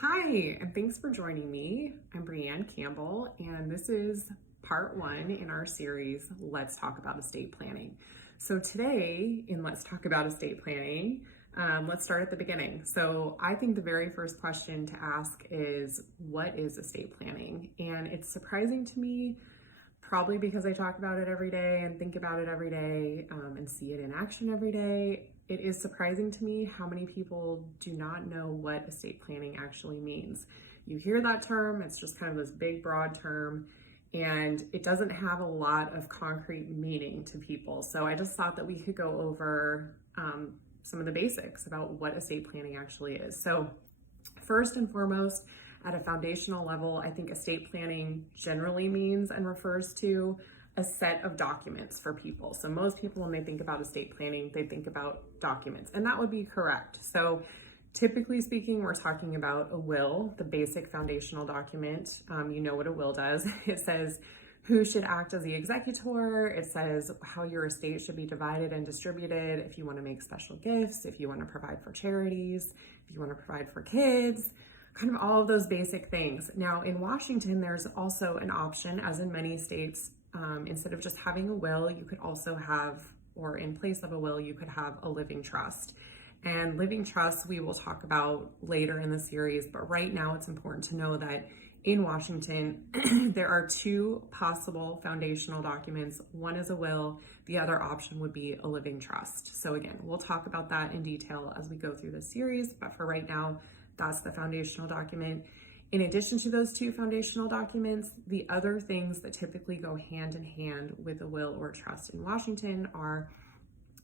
Hi, and thanks for joining me. I'm Brianne Campbell, and this is part one in our series, Let's Talk About Estate Planning. So today, in Let's Talk About Estate Planning, let's start at the beginning. So I think the very first question to ask is, what is estate planning? And it's surprising to me, probably because I talk about it every day and think about it every day and see it in action every day. It is surprising to me how many people do not know what estate planning actually means. You hear that term, it's just kind of this big, broad term, and it doesn't have a lot of concrete meaning to people. So I just thought that we could go over some of the basics about what estate planning actually is. So first and foremost, at a foundational level, I think estate planning generally means and refers to a set of documents for people. So most people, when they think about estate planning, they think about documents, and that would be correct. So typically speaking, we're talking about a will, the basic foundational document. You know what a will does. It says who should act as the executor. It says how your estate should be divided and distributed, if you want to make special gifts, if you want to provide for charities, if you want to provide for kids, kind of all of those basic things. Now in Washington, there's also an option, as in many states, instead of just having a will, you could also have, or in place of a will, you could have a living trust. And living trusts we will talk about later in the series, but right now it's important to know that in Washington, there are two possible foundational documents. One is a will, the other option would be a living trust. So again, we'll talk about that in detail as we go through the series, but for right now, that's the foundational document. In addition to those two foundational documents, the other things that typically go hand in hand with a will or trust in Washington are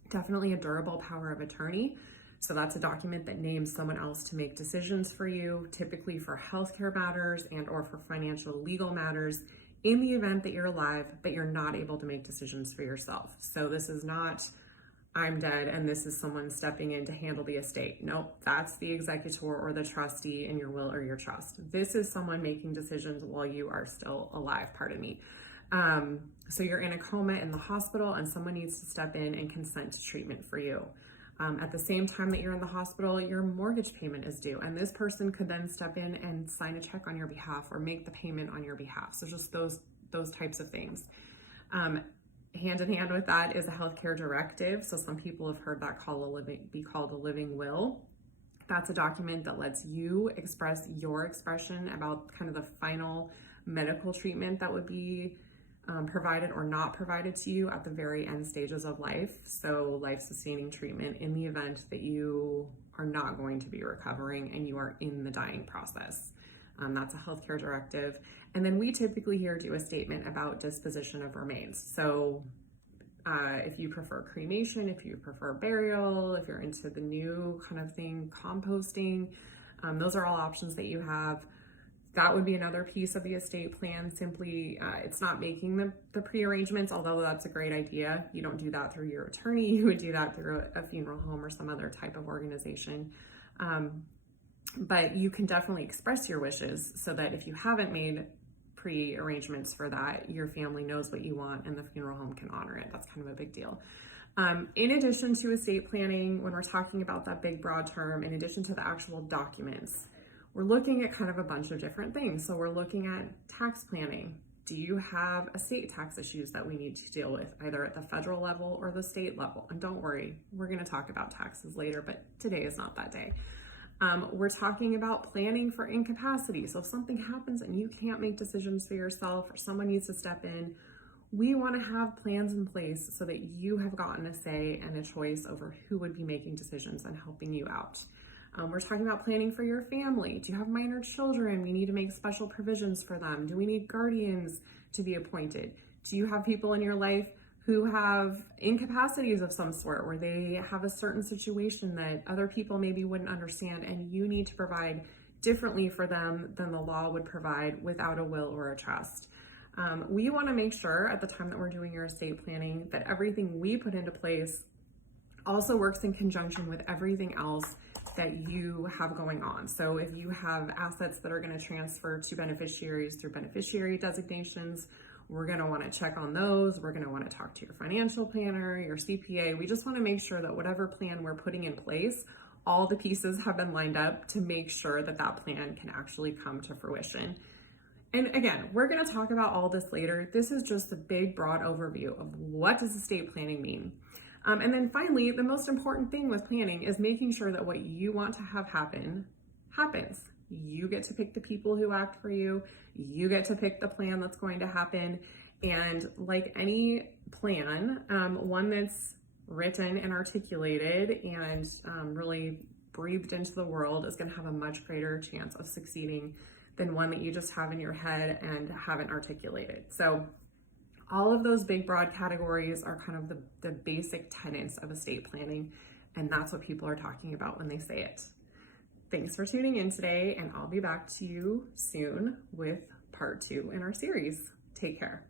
definitely a durable power of attorney. So that's a document that names someone else to make decisions for you, typically for healthcare matters and or for financial legal matters in the event that you're alive, but you're not able to make decisions for yourself. So this is not, I'm dead and this is someone stepping in to handle the estate. Nope, that's the executor or the trustee in your will or your trust. This is someone making decisions while you are still alive, pardon me. So you're in a coma in the hospital and someone needs to step in and consent to treatment for you. At the same time that you're in the hospital, your mortgage payment is due, and this person could then step in and sign a check on your behalf or make the payment on your behalf. So just those types of things. Hand in hand with that is a healthcare directive. So some people have heard that be called a living will. That's a document that lets you express your expression about kind of the final medical treatment that would be provided or not provided to you at the very end stages of life. So life-sustaining treatment in the event that you are not going to be recovering and you are in the dying process. That's a healthcare directive. And then we typically here do a statement about disposition of remains. So if you prefer cremation, if you prefer burial, if you're into the new kind of thing, composting, those are all options that you have. That would be another piece of the estate plan. Simply, it's not making the pre-arrangements, although that's a great idea. You don't do that through your attorney. You would do that through a funeral home or some other type of organization. But you can definitely express your wishes so that if you haven't made pre-arrangements for that, your family knows what you want and the funeral home can honor it. That's kind of a big deal. In addition to estate planning, when we're talking about that big broad term, in addition to the actual documents, we're looking at kind of a bunch of different things. So we're looking at tax planning. Do you have estate tax issues that we need to deal with, either at the federal level or the state level? And don't worry, we're going to talk about taxes later, but today is not that day. We're talking about planning for incapacity. So if something happens and you can't make decisions for yourself or someone needs to step in, we want to have plans in place so that you have gotten a say and a choice over who would be making decisions and helping you out. We're talking about planning for your family. Do you have minor children? We need to make special provisions for them. Do we need guardians to be appointed? Do you have people in your life who have incapacities of some sort, where they have a certain situation that other people maybe wouldn't understand and you need to provide differently for them than the law would provide without a will or a trust? We want to make sure at the time that we're doing your estate planning that everything we put into place also works in conjunction with everything else that you have going on. So if you have assets that are going to transfer to beneficiaries through beneficiary designations, we're going to want to check on those. We're going to want to talk to your financial planner, your CPA. We just want to make sure that whatever plan we're putting in place all the pieces have been lined up to make sure that that plan can actually come to fruition. And again, we're going to talk about all this later. This is just a big, broad overview of what does estate planning mean. And then finally, the most important thing with planning is making sure that what you want to have happen happens. You get to pick the people who act for you. You get to pick the plan that's going to happen. And like any plan, one that's written and articulated and really breathed into the world is going to have a much greater chance of succeeding than one that you just have in your head and haven't articulated. So all of those big broad categories are kind of the basic tenets of estate planning, and that's what people are talking about when they say it. Thanks for tuning in today, and I'll be back to you soon with part 2 in our series. Take care.